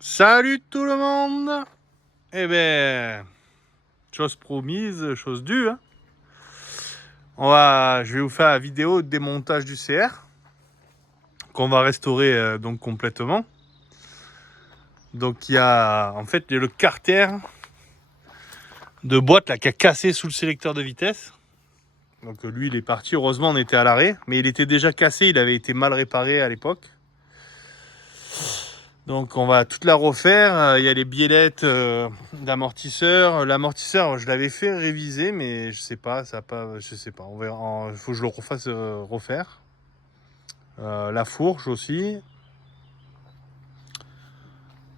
Salut tout le monde. Eh ben, chose promise, chose due. Hein. Je vais vous faire la vidéo de démontage du CR qu'on va restaurer donc complètement. Donc il y a le carter de boîte là qui a cassé sous le sélecteur de vitesse. Donc lui il est parti. Heureusement on était à l'arrêt, mais il était déjà cassé. Il avait été mal réparé à l'époque. Donc on va toute la refaire. Il y a les biellettes d'amortisseur. L'amortisseur, je l'avais fait réviser, mais je sais pas, ça a pas, je sais pas. On verra. Il faut que je le refasse refaire. La fourche aussi.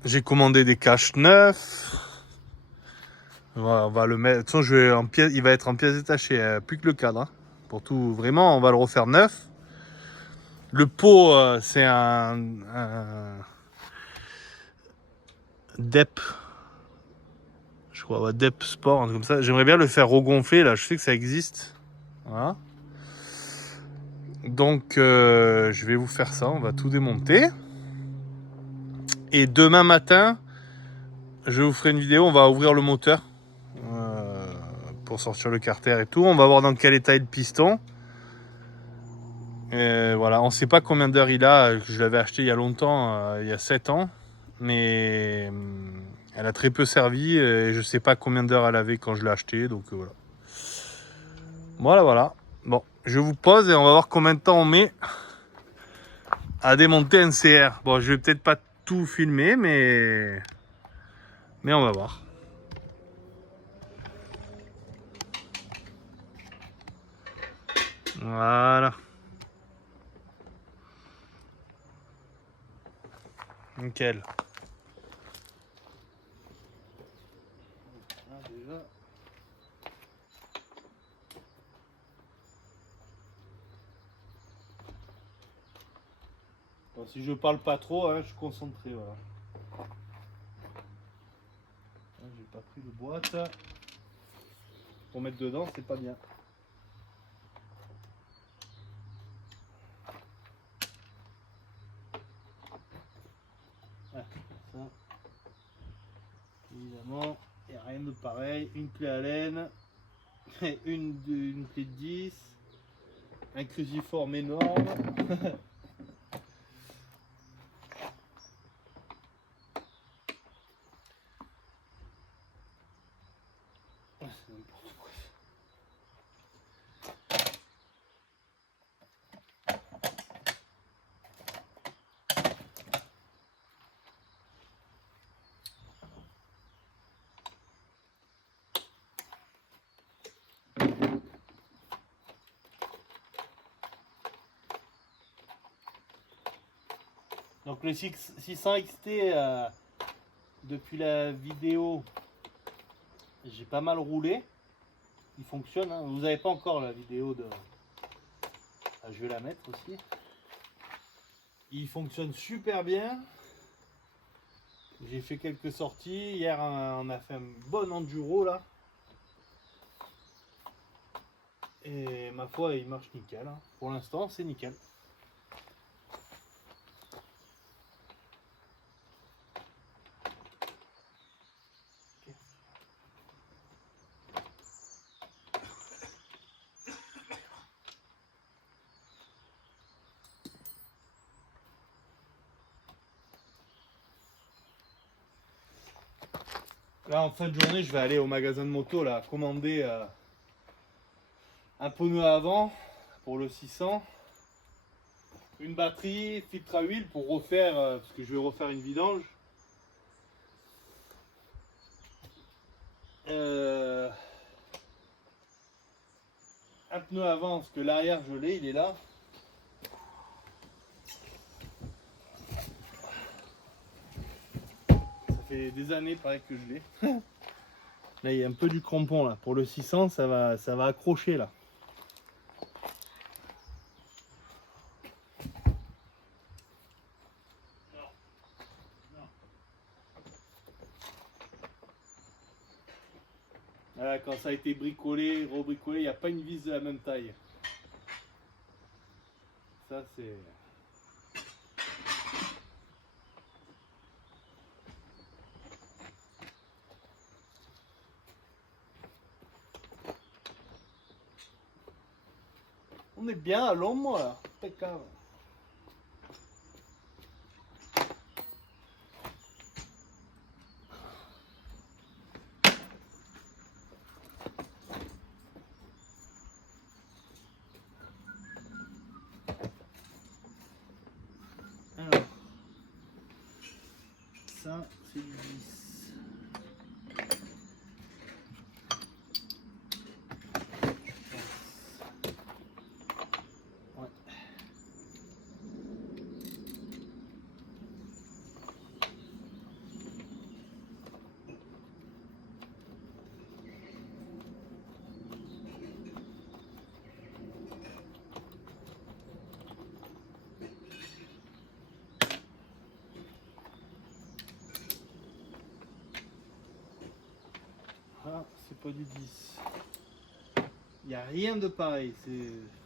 J'ai commandé des caches neufs. Voilà, on va le mettre. De toute façon, il va être en pièces détachées, plus que le cadre. Hein. Pour tout, vraiment, on va le refaire neuf. Le pot, c'est un DEP. Je crois, ouais, DEP Sport, un truc comme ça. J'aimerais bien le faire regonfler, là. Je sais que ça existe. Voilà. Donc, je vais vous faire ça. On va tout démonter. Et demain matin, je vous ferai une vidéo. On va ouvrir le moteur pour sortir le carter et tout. On va voir dans quel état est le piston. Et voilà, on ne sait pas combien d'heures il a. Je l'avais acheté il y a longtemps, il y a 7 ans. Mais elle a très peu servi. Et je ne sais pas combien d'heures elle avait quand je l'ai acheté. Donc voilà. Voilà. Bon, je vous pose et on va voir combien de temps on met à démonter un CR. Bon, je vais peut-être pas tout filmer, mais on va voir. Voilà. Nickel. Ah, déjà. Bon, si je parle pas trop, hein, je suis concentré. Voilà. J'ai pas pris de boîte. Pour mettre dedans, c'est pas bien. Ah, ça. Évidemment, il n'y a rien de pareil. Une clé Allen, une clé de 10, un cruciforme énorme. C'est n'importe quoi. Donc le 600 XT, depuis la vidéo, j'ai pas mal roulé. Il fonctionne. Hein. Vous n'avez pas encore la vidéo de... Ah, je vais la mettre aussi. Il fonctionne super bien. J'ai fait quelques sorties. Hier, on a fait un bon enduro là. Et ma foi, il marche nickel. Hein. Pour l'instant, c'est nickel. Là, en fin de journée, je vais aller au magasin de moto là, commander un pneu avant pour le 600, une batterie, filtre à huile pour refaire, parce que je vais refaire une vidange. Un pneu avant, parce que l'arrière je l'ai, il est là. Ça fait des années pareil que je l'ai. Là il y a un peu du crampon là. Pour le 600 ça va accrocher là. Voilà, quand ça a été bricolé, rebricolé, il n'y a pas une vis de la même taille. Ça c'est... est bien à l'ombre là. Impeccable. Alors, ça c'est du 10. Ouais. Ah, c'est pas du 10. Il n'y a rien de pareil.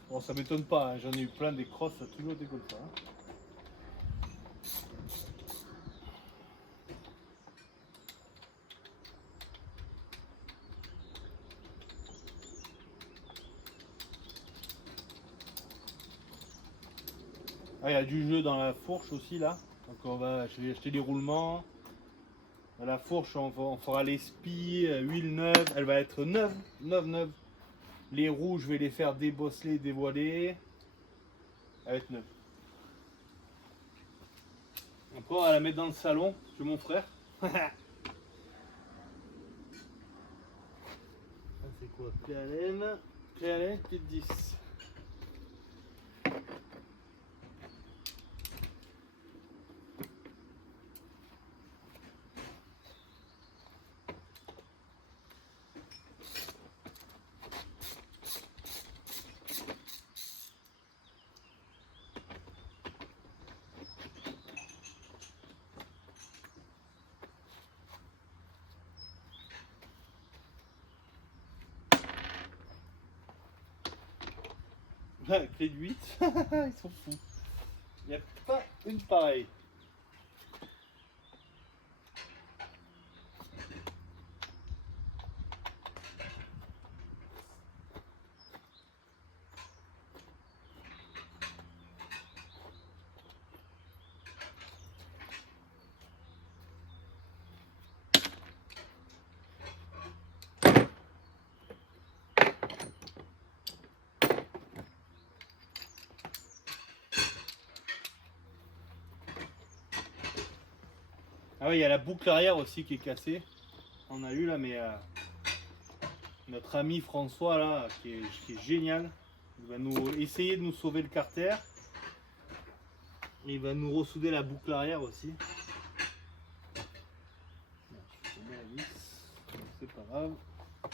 Bon, ça m'étonne pas, hein. J'en ai eu plein des crosses, ça a toujours été comme ça. Hein. Ah, il y a du jeu dans la fourche aussi là. Donc je vais acheter des roulements. Dans la fourche, on fera les spies, huile neuve. Elle va être neuve, neuve. Les roues, je vais les faire débosseler, dévoiler. Elle va être neuve. Après, on va la mettre dans le salon chez mon frère. Ça, c'est quoi? Clé à laine, petite 10. Clé de 8. Ils sont fous. Il n'y a pas une pareille. Ah oui, il y a la boucle arrière aussi qui est cassée. On a eu là, mais notre ami François là, qui est génial, il va nous essayer de nous sauver le carter. Il va nous ressouder la boucle arrière aussi. C'est pas grave. De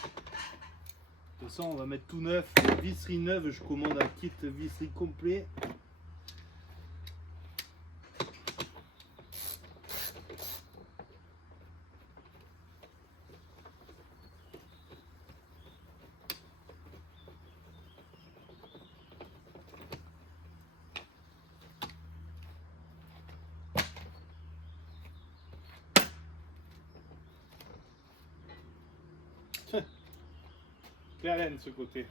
toute façon, on va mettre tout neuf. Visserie neuve, je commande un kit visserie complet. Clé à laine ce côté.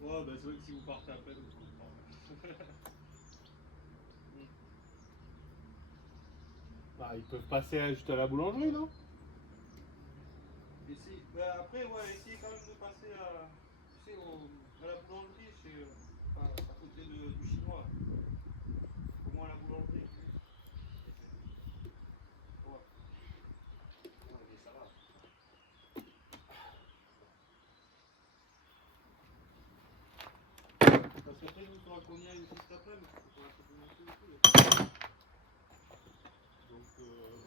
Ouais, bah c'est vrai que si vous partez après, vous comprenez. Bah, ils peuvent passer juste à la boulangerie, non? Bah, après, ouais, essayez quand même de passer à la boulangerie, à côté du chinois. Au moins à la boulangerie. Ouais. après, il faudra qu'on y aille juste après, mais c'est pour la coupe du monde aussi. Donc,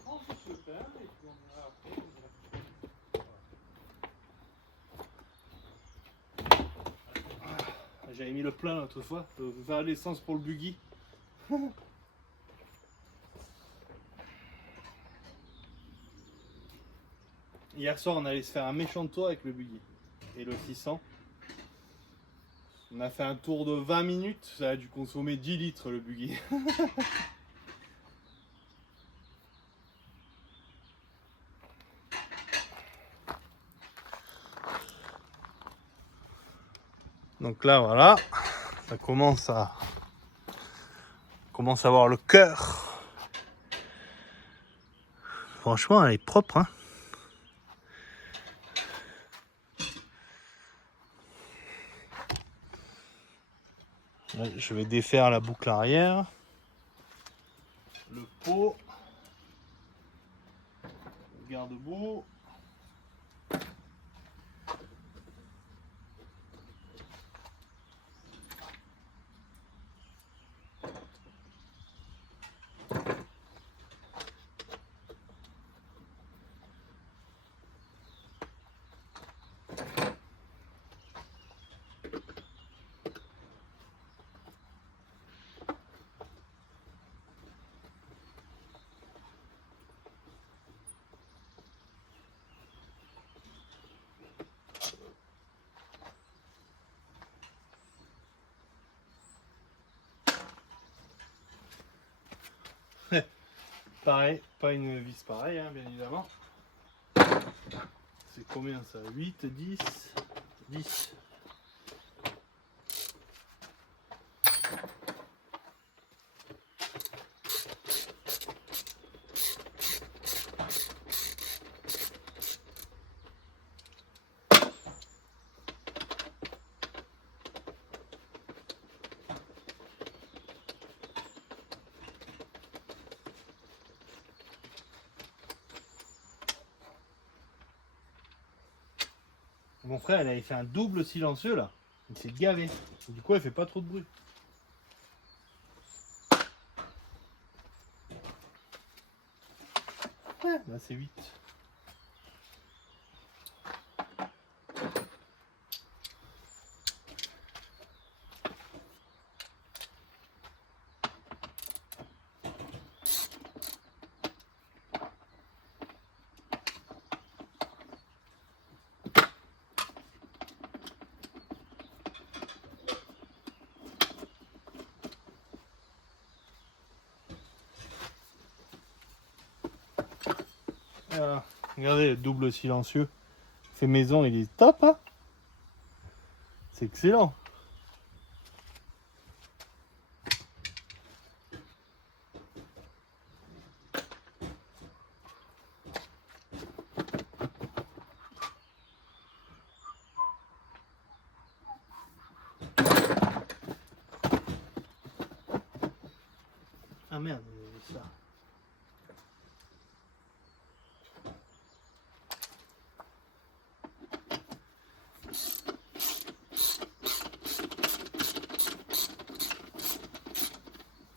prends juste le pain et puis on ira après. On ira... voilà. J'avais mis le plein l'autre fois, faire l'essence pour le buggy. Hier soir, on allait se faire un méchant tour avec le buggy et le 600. On a fait un tour de 20 minutes, ça a dû consommer 10 litres le buggy. Donc là, voilà, ça commence à avoir le cœur. Franchement, elle est propre, hein. Ouais, je vais défaire la boucle arrière, le pot, le garde-boue. Pareil, pas une vis pareille, hein, bien évidemment. C'est combien ça? 8, 10, 10. Mon frère, il avait fait un double silencieux là. Il s'est gavé. Du coup, il fait pas trop de bruit. Ouais, là c'est 8. Voilà. Regardez le double silencieux. Fait maison, il est top, hein. C'est excellent. Ah merde, il y avait ça.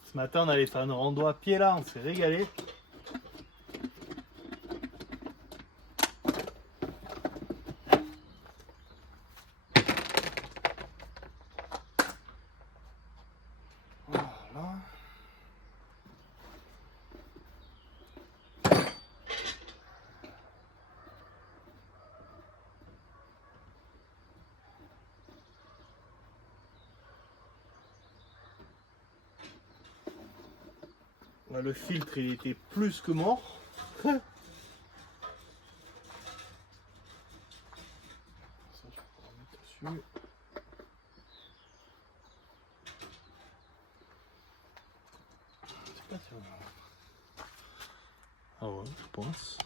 Ce matin, on allait faire une rando à pied là, on s'est régalé. Voilà. Là, le filtre, il était plus que mort. Ça, je vais pouvoir mettre dessus. Je sais pas si on a... Ah ouais, je pense.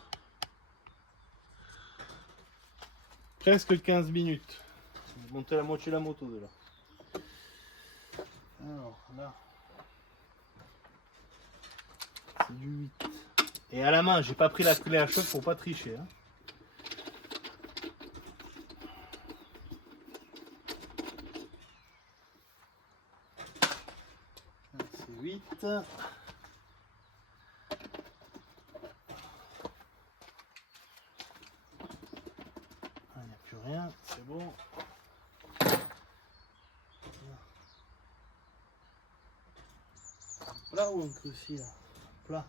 Presque 15 minutes. Je vais monter la moitié de la moto de là. Alors là, c'est du 8. Et à la main, j'ai pas pris la clé à choc pour pas tricher. Hein. 8. Ah, il n'y a plus rien, c'est bon. Plat ou un cruci là? Plat.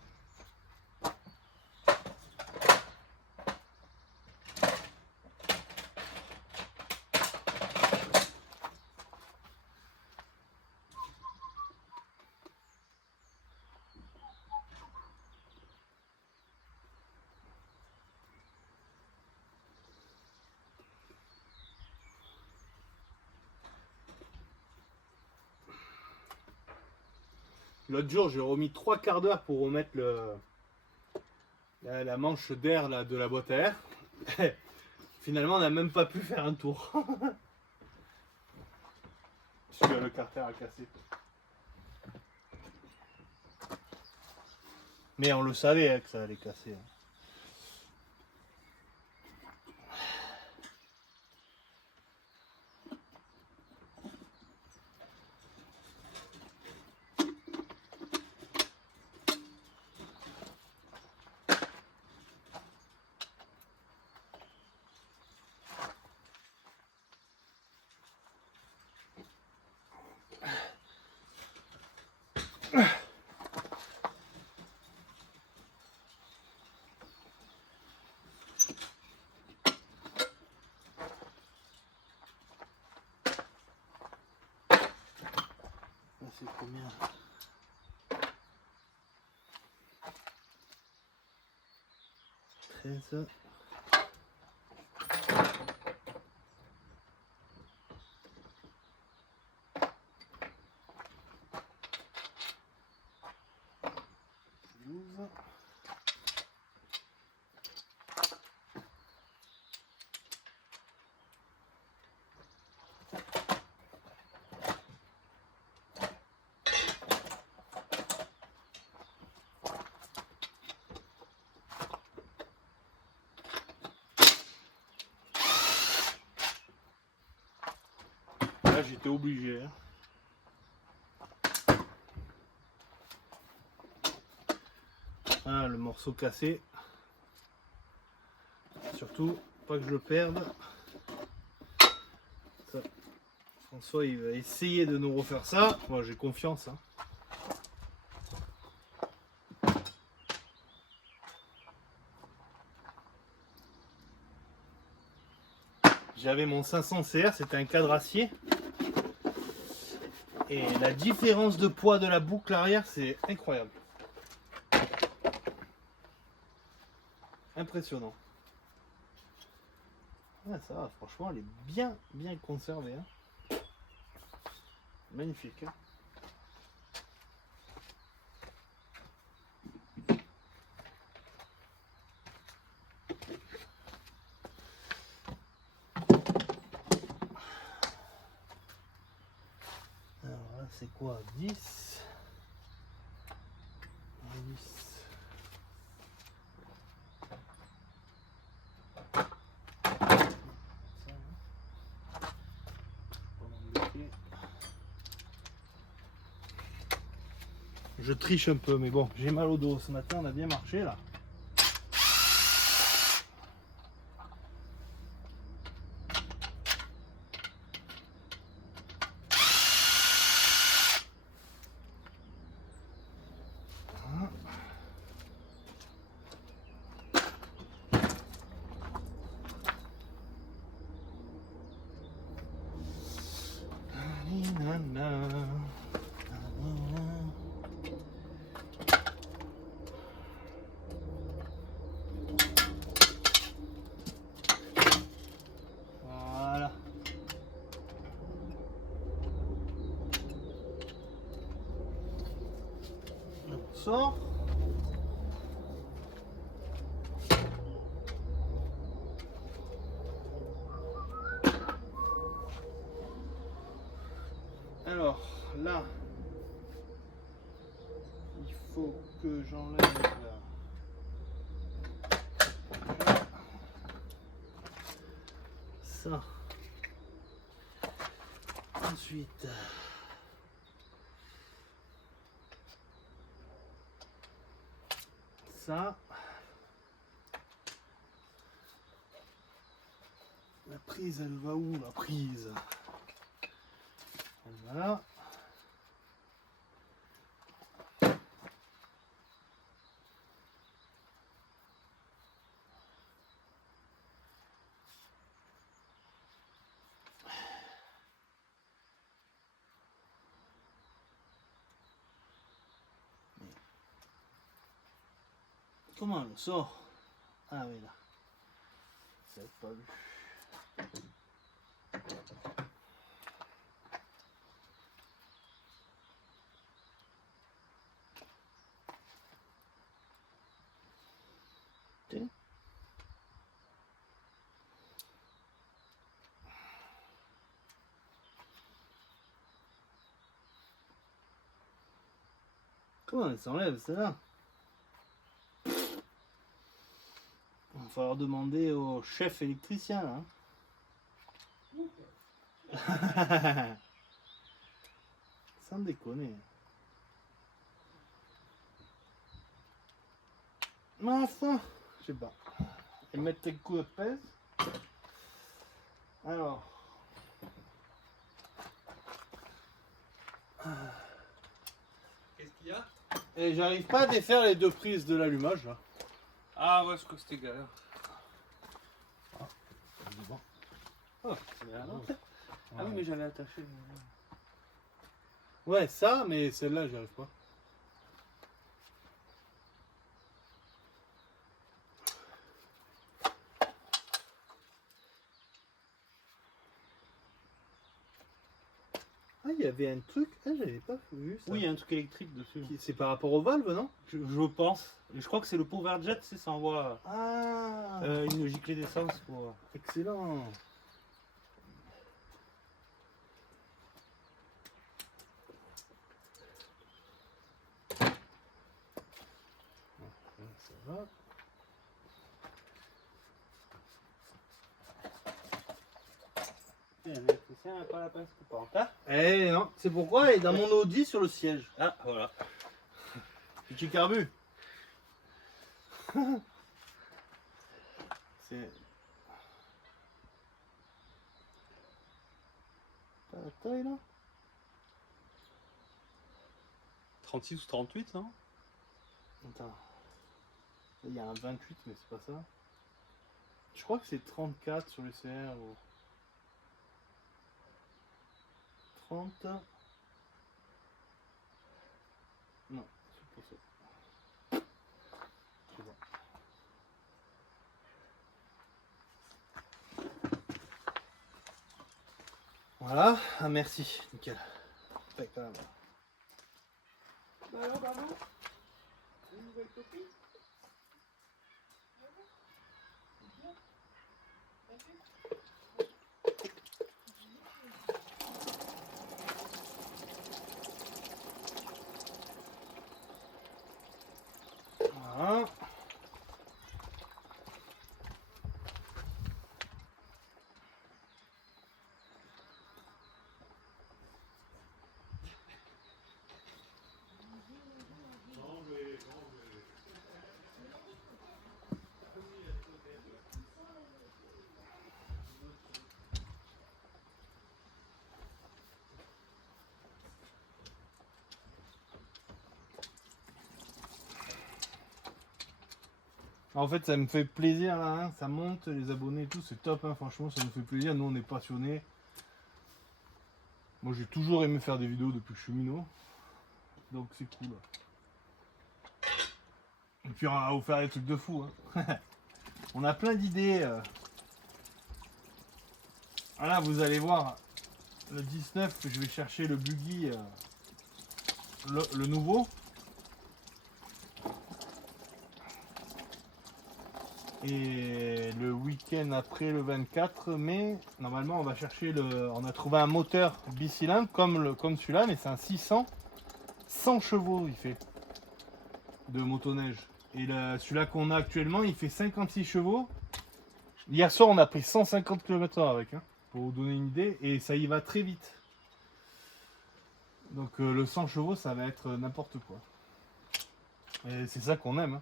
L'autre jour, j'ai remis 3 quarts d'heure pour remettre la manche d'air de la boîte à air. Finalement, on n'a même pas pu faire un tour. Parce que le carter a cassé. Mais on le savait hein, que ça allait casser. C'est combien? 13. Là, j'étais obligé. Ah, le morceau cassé. Surtout, pas que je le perde. Ça. François, il va essayer de nous refaire ça. Moi, j'ai confiance. Hein. J'avais mon 500 CR, c'était un cadre acier. Et la différence de poids de la boucle arrière, c'est incroyable. Impressionnant. Ouais, ça va, franchement, elle est bien conservée. Hein. Magnifique. Hein. Alors là, c'est quoi? 10 10. Je triche un peu, mais bon, j'ai mal au dos. Ce matin, on a bien marché là. Voilà. On sort. Alors là, il faut que j'enlève ça. Ensuite, ça. La prise, elle va où la prise? Voilà. Comment on le sort? Ah oui là. Ça pas vu. Tiens. Comment elle s'enlève ça? Il va falloir demander au chef électricien là. Sans déconner. Mais enfin, je sais pas. Et mettre tes coups de pèse. Alors. Qu'est-ce qu'il y a? Et j'arrive pas à défaire les deux prises de l'allumage là. Ah ouais, je crois que c'était galère. Bon. Oh, c'est bien. Ah oui, mais j'avais attaché. Ouais, ça, mais celle-là, j'y arrive pas. Ah, il y avait un truc. Ah, j'avais pas vu ça. Oui, il y a un truc électrique dessus. C'est par rapport au valve, non? Je pense. Et je crois que c'est le power jet, c'est ça envoie Ah, une giclée d'essence pour. excellent. Ça va. L'électricien n'a pas la pince coupante. Hein? Eh non, c'est pourquoi il est dans mon Audi sur le siège. Ah, voilà. Petit carbu. C'est. Pas la taille là? 36 ou 38, non? Attends. Il y a un 28, mais c'est pas ça. Je crois que c'est 34 sur le CR ou. 30. Non, c'est pas ça. C'est bon. Voilà, ah merci, nickel. Tac, là, là. Bah alors, maman, une nouvelle copine? Voilà. En fait, ça me fait plaisir là, hein. Ça monte, les abonnés et tout, c'est top, hein. Franchement, ça nous fait plaisir. Nous, on est passionnés. Moi, j'ai toujours aimé faire des vidéos depuis que je suis minot, donc c'est cool. Et puis, on va vous faire des trucs de fou, hein. On a plein d'idées. Voilà, vous allez voir, le 19, je vais chercher le buggy, le nouveau. Et le week-end après le 24 mai, normalement on va chercher on a trouvé un moteur bicylindre comme celui-là, mais c'est un 600, 100 chevaux il fait de motoneige. Et celui-là qu'on a actuellement, il fait 56 chevaux. Hier soir on a pris 150 km/h avec, hein, pour vous donner une idée, et ça y va très vite. Donc le 100 chevaux ça va être n'importe quoi. Et c'est ça qu'on aime, hein.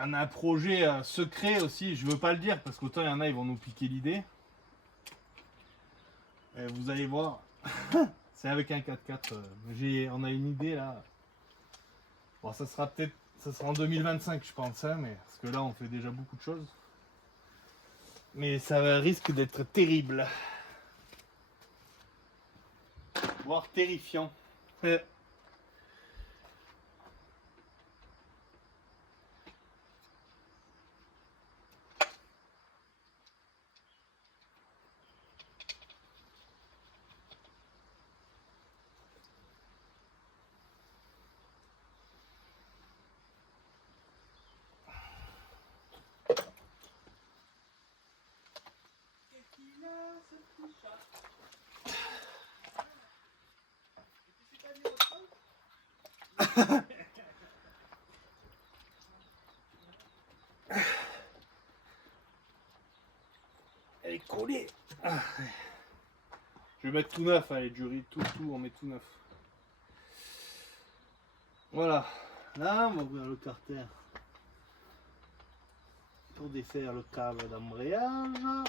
On a un projet secret aussi, je veux pas le dire parce qu'autant il y en a, ils vont nous piquer l'idée. Et vous allez voir, c'est avec un 4x4. On a une idée là. Bon, ça sera en 2025, je pense, hein, mais parce que là, on fait déjà beaucoup de choses. Mais ça risque d'être terrible. Voire terrifiant. Elle est collée. Ah. Je vais mettre tout neuf, allez, du riz, tout, on met tout neuf. Voilà. Là, on va ouvrir le carter pour défaire le câble d'embrayage.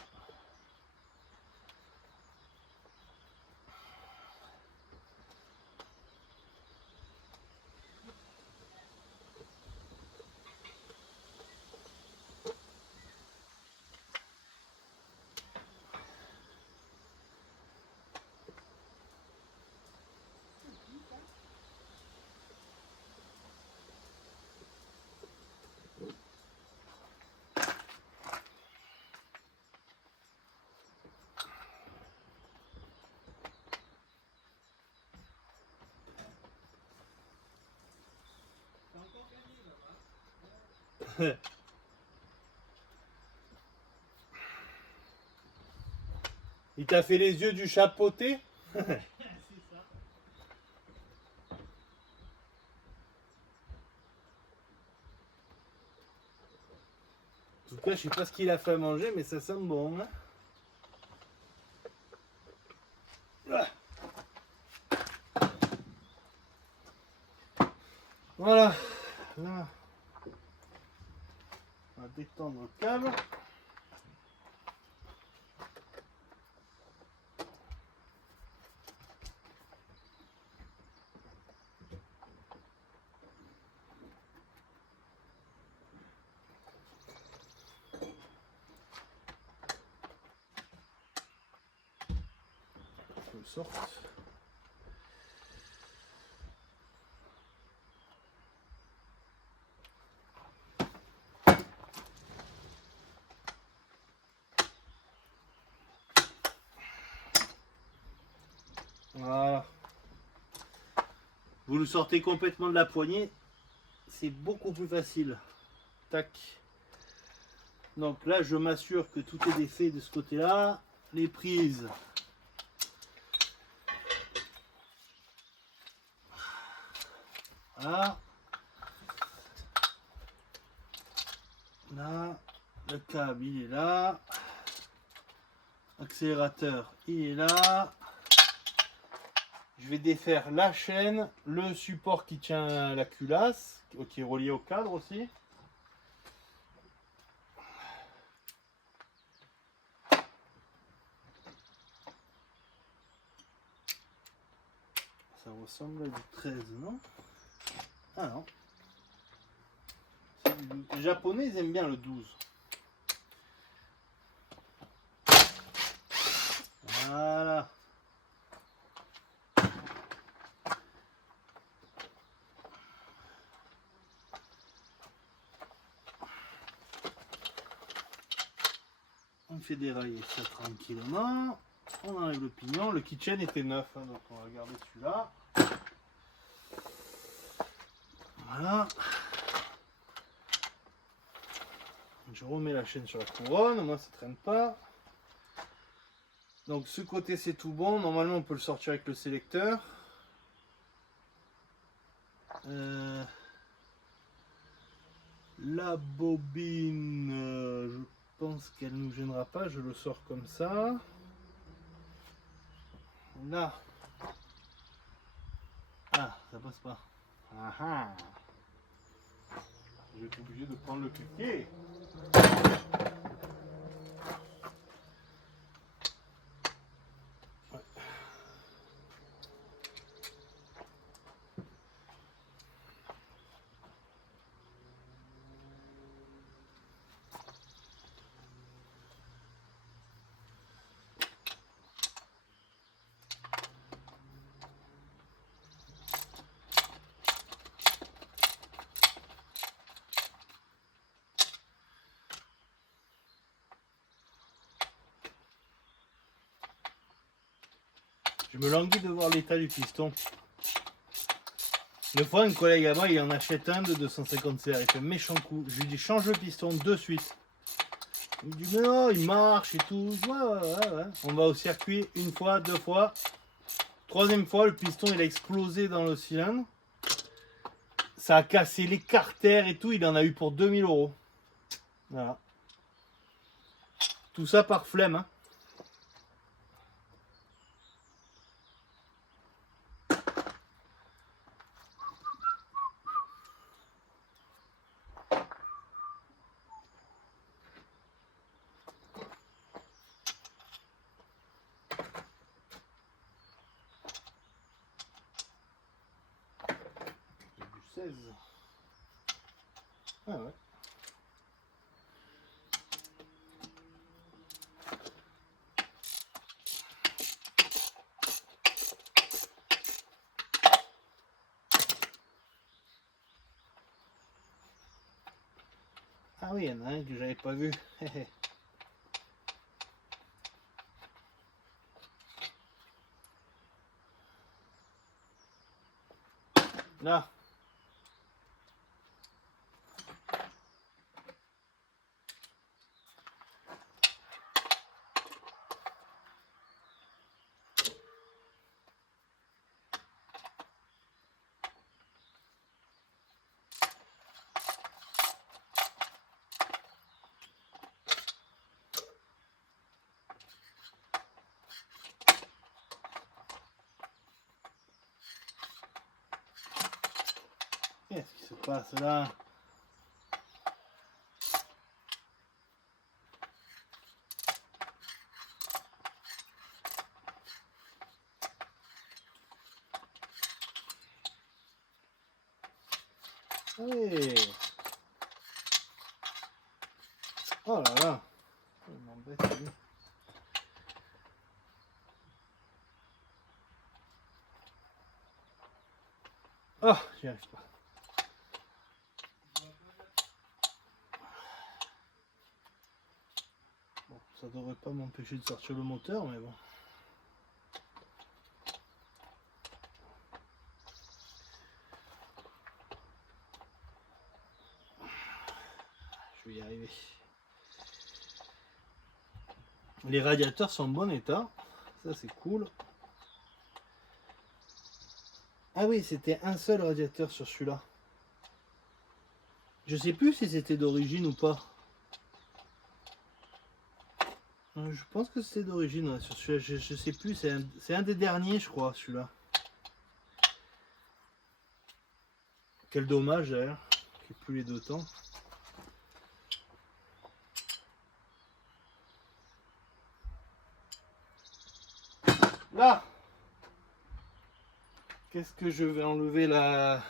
Il t'a fait les yeux du chapeauté? En tout cas, je sais pas ce qu'il a fait à manger, mais ça sent bon. Hein. Voilà. Là. On va détendre le câble. Je le sorte. Voilà. Vous le sortez complètement de la poignée, c'est beaucoup plus facile. Tac. Donc là, je m'assure que tout est défait de ce côté-là. Les prises. Voilà. Là, le câble, il est là. Accélérateur, il est là. Je vais défaire la chaîne, le support qui tient la culasse, qui est relié au cadre aussi. Ça ressemble à du 13, non? Ah non. Les Japonais, ils aiment bien le 12. Voilà. On fait dérailler ça tranquillement. On enlève le pignon. Le kitchen était neuf, hein, donc on va regarder celui-là. Voilà. Je remets la chaîne sur la couronne, moi ça traîne pas. Donc ce côté c'est tout bon. Normalement on peut le sortir avec le sélecteur. La bobine, je pense qu'elle ne nous gênera pas. Je le sors comme ça. Là. Ah, ça passe pas. Ah ah. Je vais être obligé de prendre le cliquet. Je me languis de voir l'état du piston. Une fois, un collègue à moi, il en achète un de 250 CR. Il fait méchant coup. Je lui dis change le piston de suite. Il me dit mais non, il marche et tout. Ouais. On va au circuit une fois, deux fois. Troisième fois, le piston il a explosé dans le cylindre. Ça a cassé les carters et tout. Il en a eu pour 2000 €. Voilà. Tout ça par flemme. Hein. Du 16. Ah ouais. Ah oui, il y en a un que j'avais pas vu. Là. Qu'est-ce qui se passe là? Oui. Oh là là. Il m'embête, lui. Oh, j'y arrive pas. Bon, ça devrait pas m'empêcher de sortir le moteur, mais bon. Je vais y arriver. Les radiateurs sont en bon état. Ça, c'est cool. Ah oui, c'était un seul radiateur sur celui-là. Je sais plus si c'était d'origine ou pas. Je pense que c'était d'origine ouais, sur celui-là. Je sais plus, c'est un des derniers, je crois, celui-là. Quel dommage d'ailleurs, qu'il n'y ait plus les deux temps. Là, qu'est-ce que je vais enlever là?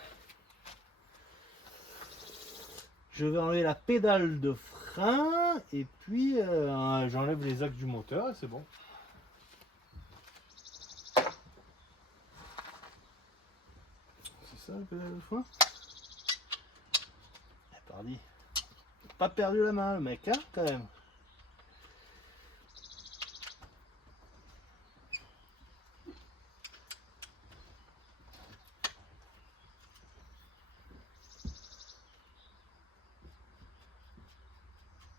Je vais enlever la pédale de frein et puis j'enlève les axes du moteur et c'est bon. C'est ça la pédale de frein? Pardi. Pas perdu la main le mec hein, quand même.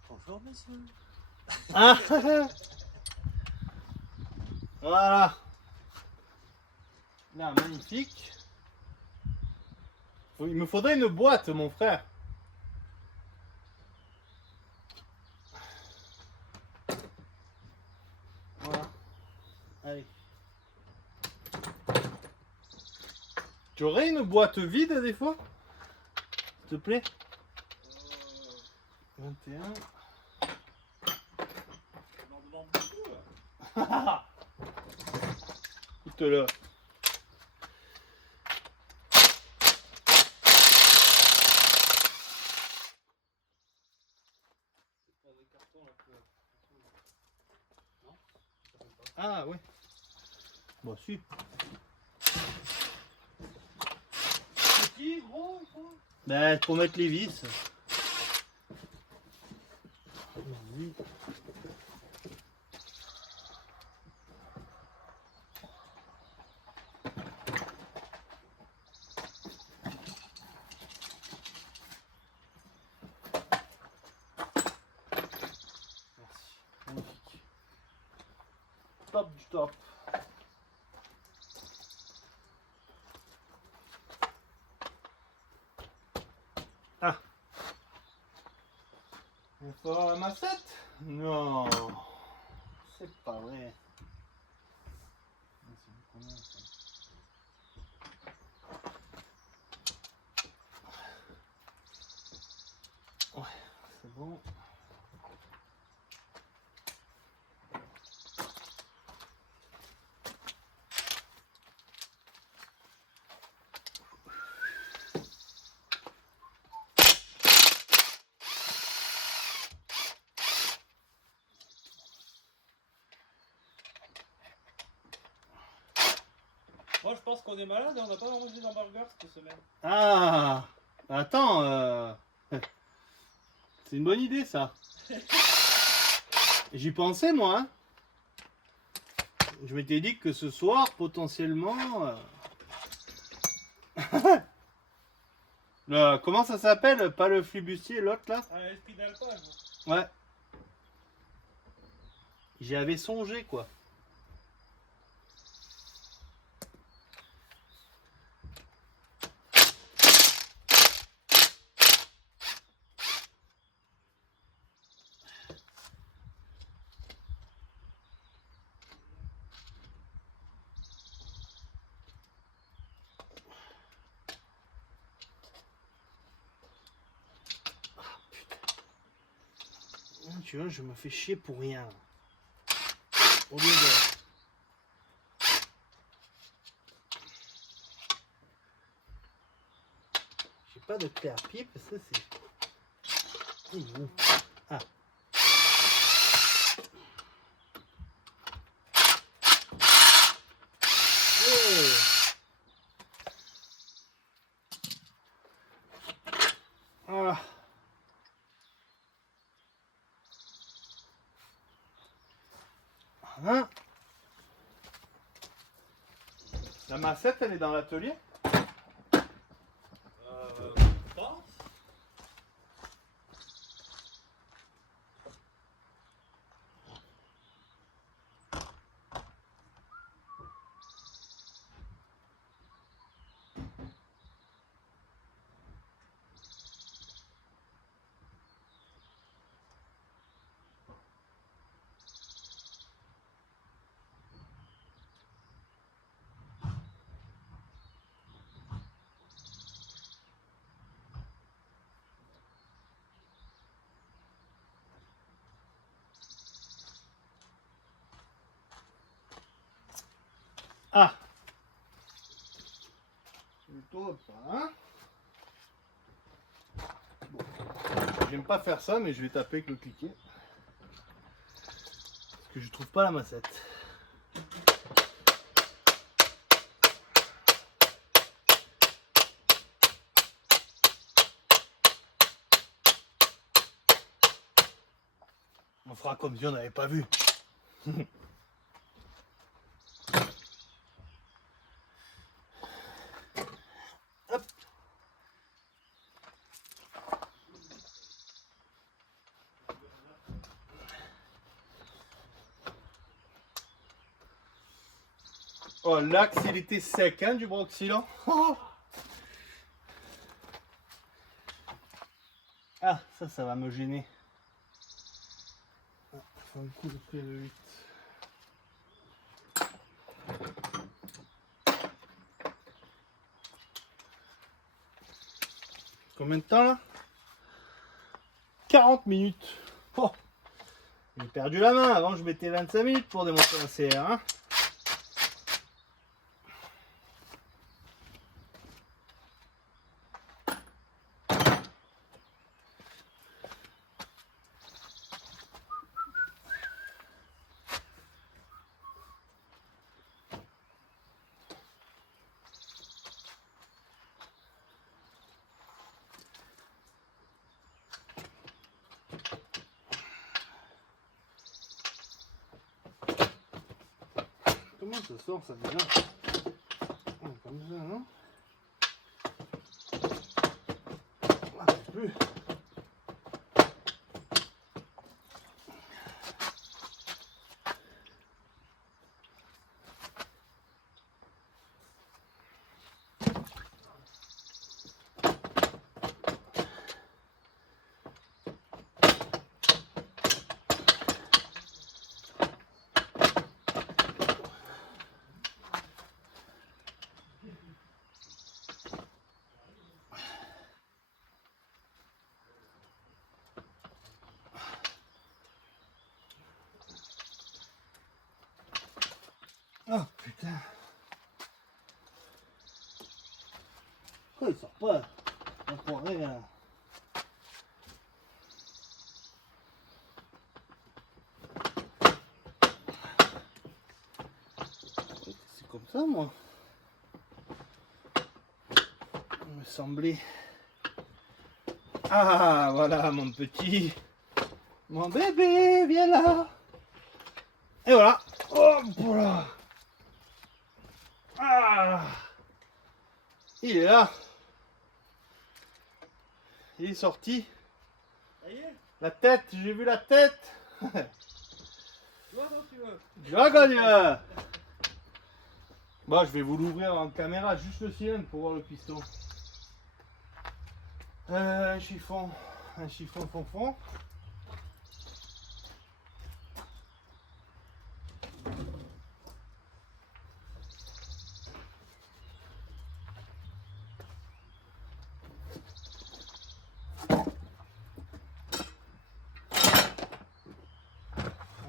Bonjour messieurs. Ah voilà. Là, magnifique. Il me faudrait une boîte, mon frère. Voilà. Allez. Tu aurais une boîte vide des fois? S'il te plaît? 21. On en demande beaucoup, là. Écoute-le. Ah ouais. Bon, si. Petit, gros, gros. Ben, pour mettre les vis. Magnifique. Top du top. Ah. Il faut avoir la massette? Non. C'est pas vrai. C'est combien ça? Ouais, c'est bon. Moi, je pense qu'on est malade et on n'a pas mangé d'hamburger cette semaine. Ah, attends, c'est une bonne idée ça. J'y pensais moi. Hein. Je m'étais dit que ce soir, potentiellement... comment ça s'appelle? Pas le flibustier, l'autre là? Ah, esprit d'alpage. Ouais. J'y avais songé quoi. Tu vois, je me fais chier pour rien. Au lieu de... J'ai pas de clé à pipe, ça c'est... Il est où? Ah. Oh. Ah. Voilà. La massette, elle est dans l'atelier? Pense. Ah. Plutôt pas. Hein. Bon. J'aime pas faire ça, mais je vais taper avec le cliquet. Parce que je trouve pas la massette. On fera comme si on n'avait pas vu. Hop. Oh, l'axe, il était sec, hein, du broxylan. Oh. Ah, ça va me gêner. Ah, faut un coup de pied de 8. Combien de temps là? 40 minutes. Oh, j'ai perdu la main. Avant, je mettais 25 minutes pour démonter un CR. Hein. Comment ça sort ça déjà? Comme ça, non? Ah, plus. Oh putain. Pourquoi il sort pas? On croirait là. C'est comme ça moi. Il me semblait. Ah voilà mon petit. Mon bébé, viens là. Et voilà. Oh voilà. Ah, il est là. Il est sorti. Ça y est, La tête, j'ai vu la tête. tu vois quand tu veux. Je vois quand tu veux. Bon, je vais vous l'ouvrir en caméra, juste le cylindre pour voir le piston. Un chiffon fond.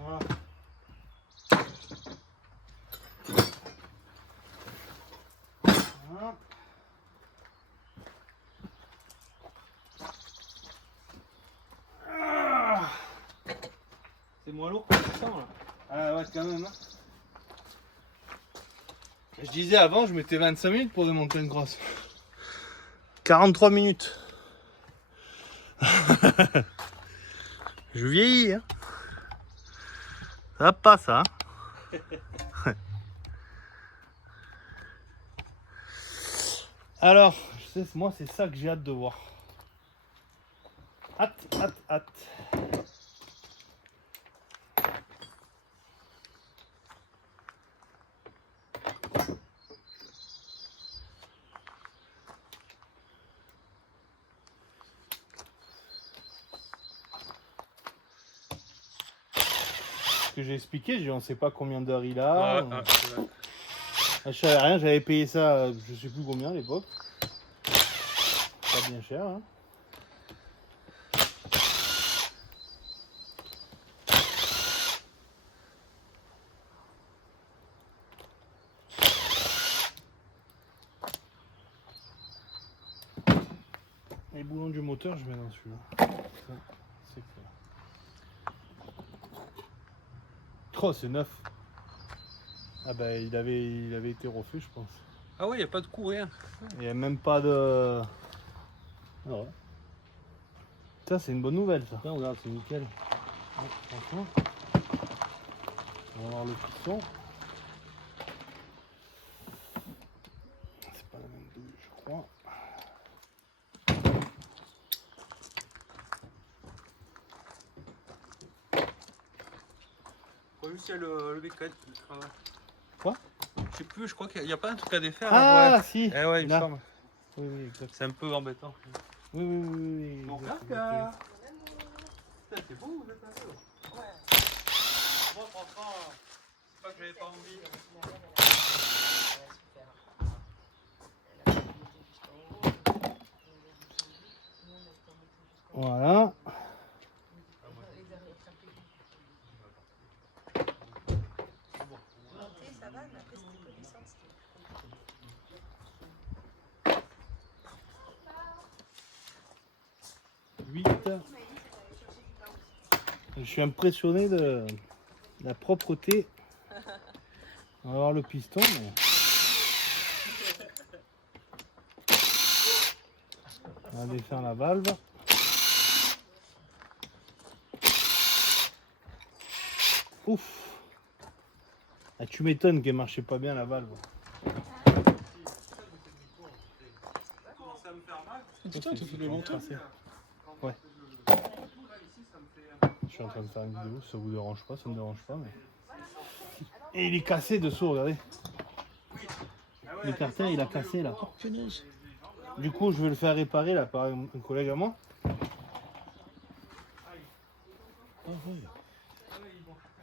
Voilà. Voilà. Ah. C'est moins lourd que le sang là. Ah ouais quand même. Hein. Je disais avant je mettais 25 minutes pour démonter une grosse. 43 minutes. Je vieillis hein. Ça va pas ça. Hein. Alors, je sais, moi c'est ça que j'ai hâte de voir. Hâte. Ce que j'ai expliqué, on sait pas combien d'heures il a. Je savais rien, j'avais payé ça, je sais plus combien à l'époque. Pas bien cher. Hein. Les boulons du moteur, je mets dans celui-là. C'est clair. Oh, c'est neuf. Ah bah il avait été refait, je pense. Ah ouais, il n'y a pas de coup, rien. Il n'y a même pas de... Ah ouais. Ça c'est une bonne nouvelle ça. Tiens, regarde, c'est nickel. Ouais, franchement. On va voir le piston. C'est pas la même douille, je crois. Ouais, juste il y a le mécanique. Quoi? Je sais plus, je crois qu'il n'y a pas un truc à défaire. Ah là, ouais. si. Eh ouais, il me Là. semble. Oui, exact. C'est un peu embêtant. Oui. Mon exact, caca. Putain, c'est beau, vous êtes un peu. Ouais. Moi, franchement, c'est pas que j'avais pas envie. Voilà. mais après c'était pas descendre, c'était Je suis impressionné de la propreté. On va voir le piston. Mais... On va défaire la valve. Ouf. Ah, tu m'étonnes qu'elle marchait pas bien la valve. commencé à me faire mal. Putain, tu fais le long tracé. Ouais. Là, ici, ça me fait. Je suis en train de faire une vidéo, ça vous dérange pas, ça me dérange pas. Mais... Et il est cassé dessous, regardez. Le carter il a cassé là. Du coup je vais le faire réparer là par un collègue à moi.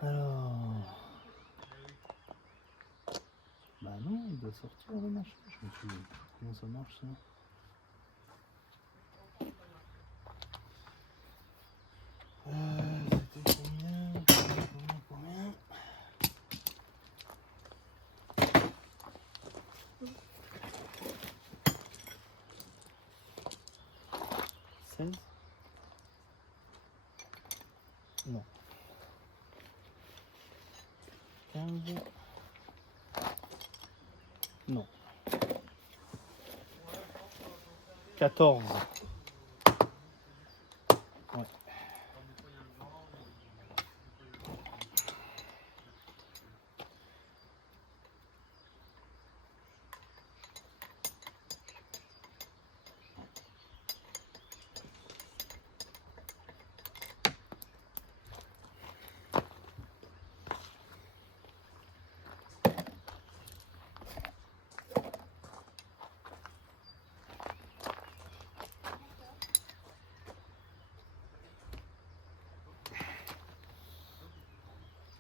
Alors. Bah non, il doit sortir le machin. Je me suis dit, comment ça marche ça? C'était combien? 16? Non. 15? Non. 14. Ouais.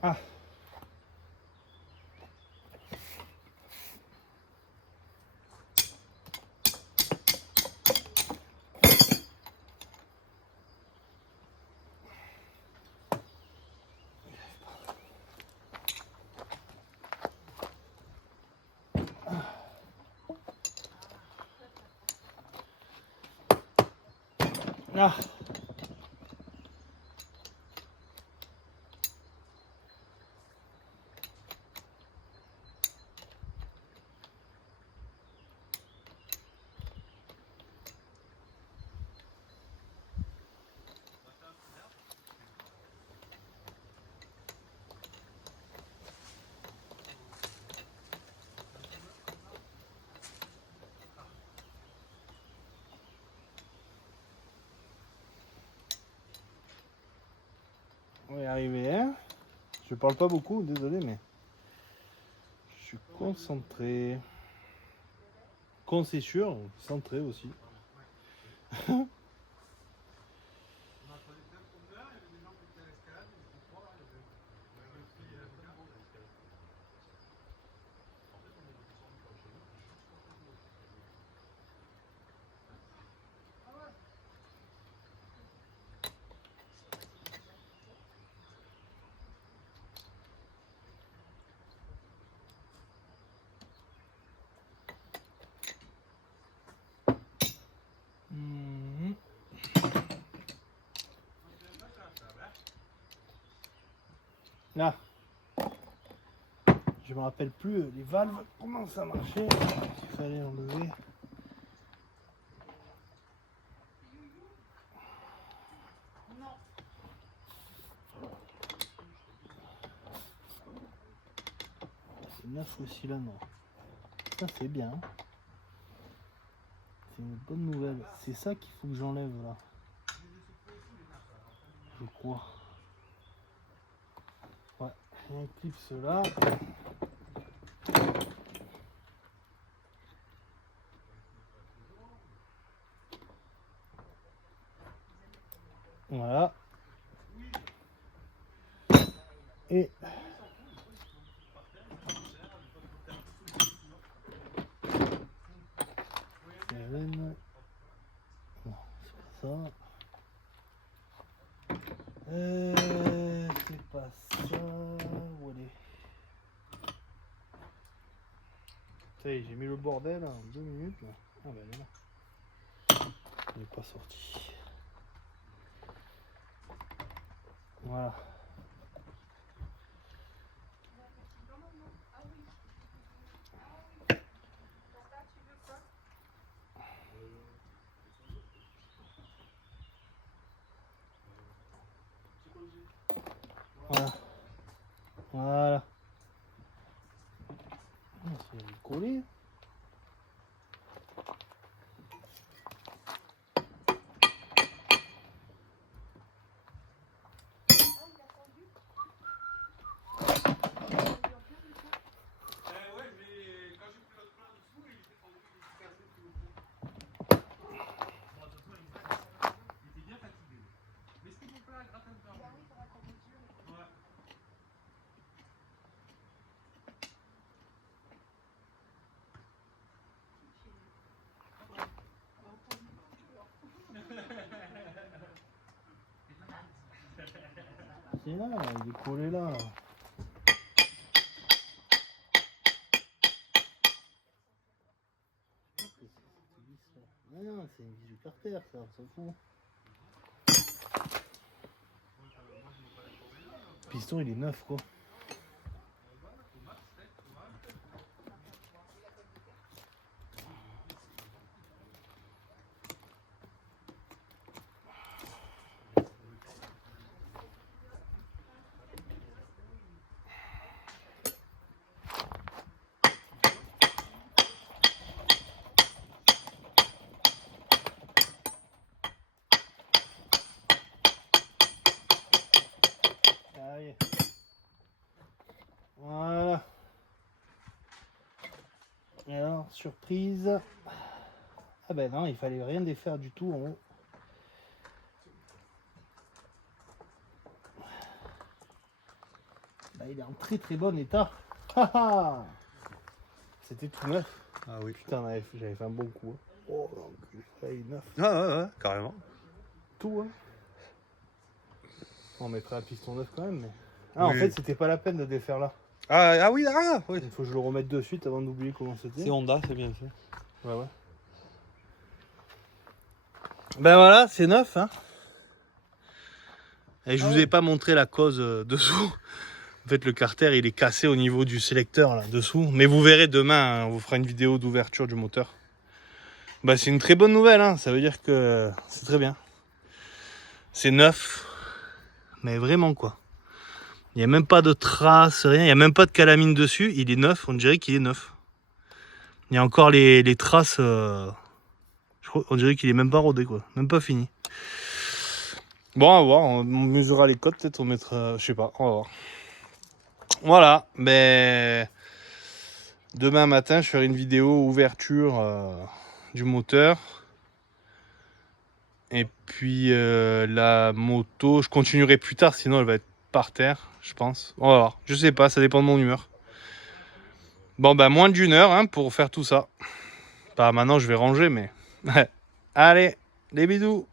Ah. Ah. On va y arriver, hein. Je parle pas beaucoup, désolé, mais je suis concentré. Con, c'est sûr, centré aussi. Mhm. Là, je me rappelle plus les valves, comment ça marchait. Il fallait enlever. C'est 9 aussi là, non. Ça c'est bien. C'est une bonne nouvelle. C'est ça qu'il faut que j'enlève là. Je crois. Ouais, il y a un clip là. Voilà. Et non, c'est pas ça. C'est pas ça. Où elle est? Ça y est, j'ai mis le bordel en 2 minutes. Là. Ah bah elle est là. Il n'est pas sorti. Voilà. Voilà. Voilà. Ah, c'est collé. Ouais, mais quand j'ai pris l'autre plan dessous, il était tendu, il était cassé tout le coup. Bon, de toute façon, il était bien fatigué. Mais ce qu'il faut faire, gratter un peu. Ouais. C'est là, il est collé là. Ah non, c'est une vis du carter, ça, on s'en fout. Le piston, il est neuf, quoi. Allez. Voilà. Et alors, surprise. Ah ben non, il fallait rien défaire du tout en haut. Bah, il est en très très bon état. C'était tout neuf. Ah oui. Putain, j'avais fait un bon coup. Hein. Oh, l'enculé. Là, il est neuf. Ah ouais, carrément. Tout, hein. On mettrait un piston neuf quand même, mais... Ah, Oui. en fait, c'était pas la peine de défaire là. Ah oui, oui. Il faut que je le remette de suite avant d'oublier comment c'était. C'est Honda, c'est bien fait. Ouais. Ben voilà, c'est neuf, hein. Et je vous ai pas montré la cause dessous. En fait, le carter, il est cassé au niveau du sélecteur là dessous. Mais vous verrez demain, hein, on vous fera une vidéo d'ouverture du moteur. Bah, c'est une très bonne nouvelle, hein. Ça veut dire que c'est très bien. C'est neuf, mais vraiment quoi. Il n'y a même pas de traces, rien. Il n'y a même pas de calamine dessus. Il est neuf, on dirait qu'il est neuf. Il y a encore les traces. Je crois, on dirait qu'il est même pas rodé, quoi. Même pas fini. Bon, on va voir. On mesurera les côtes, peut-être on mettra. Je sais pas, on va voir. Voilà. Mais demain matin, je ferai une vidéo ouverture du moteur. Et puis la moto, je continuerai plus tard, sinon elle va être par terre, je pense. On va voir. Je sais pas, ça dépend de mon humeur. Bon, bah, moins d'1 heure hein, pour faire tout ça. Bah, maintenant, je vais ranger, mais... Allez, les bisous.